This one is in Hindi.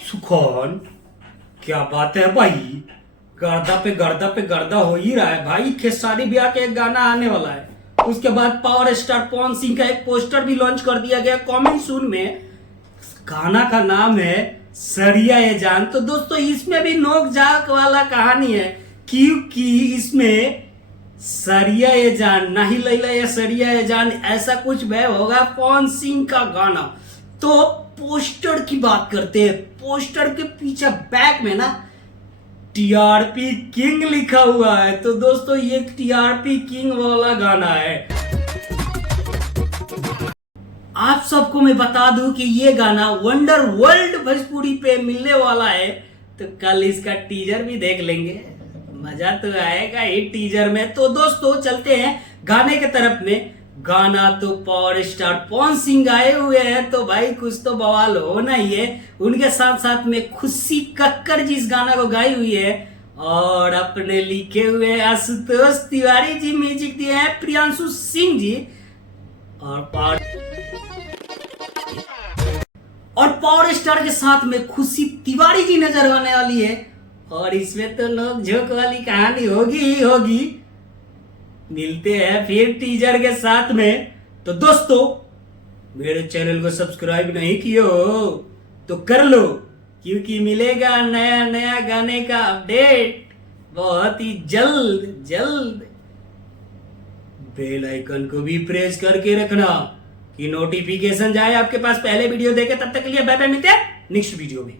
सुखन, क्या बात है भाई। गर्दा पे गर्दा पे गर्दा हो ही रहा है भाई। खेसारी ब्याह के एक गाना आने वाला है, उसके बाद पावर स्टार पवन सिंह का एक पोस्टर भी लॉन्च कर दिया गया कॉमिंग सून में। गाना का नाम है सरिया ये जान। तो दोस्तों इसमें भी नोक झाक वाला कहानी है, क्योंकि इसमें सरिया ये जान नहीं लैला ये सरिया ये जान ऐसा कुछ वह होगा पवन सिंह का गाना। तो पोस्टर की बात करते हैं। पोस्टर के पीछे बैक में ना टीआरपी किंग लिखा हुआ है। तो दोस्तों ये टीआरपी किंग वाला गाना है। आप सबको मैं बता दूं कि ये गाना वंडर वर्ल्ड भोजपुरी पे मिलने वाला है। तो कल इसका टीजर भी देख लेंगे, मजा तो आएगा ही टीजर में। तो दोस्तों चलते हैं गाने के तरफ में। गाना तो पावर स्टार पवन सिंह गाए हुए हैं, तो भाई कुछ तो बवाल होना ही है। उनके साथ साथ में खुशी कक्कर जी इस गाना को गाई हुई है, और अपने लिखे हुए आशुतोष तिवारी जी, म्यूजिक दिए हैं प्रियांशु सिंह जी, और पावर स्टार के साथ में खुशी तिवारी जी नजर आने वाली है। और इसमें तो नोक झोंक वाली कहानी होगी ही होगी। मिलते हैं फिर टीजर के साथ में। तो दोस्तों मेरे चैनल को सब्सक्राइब नहीं किए हो तो कर लो, क्योंकि मिलेगा नया नया गाने का अपडेट बहुत ही जल्द जल्द। बेल आइकन को भी प्रेस करके रखना कि नोटिफिकेशन जाए आपके पास, पहले वीडियो देखे। तब तक के लिए बाय बाय, मिलते हैं नेक्स्ट वीडियो में।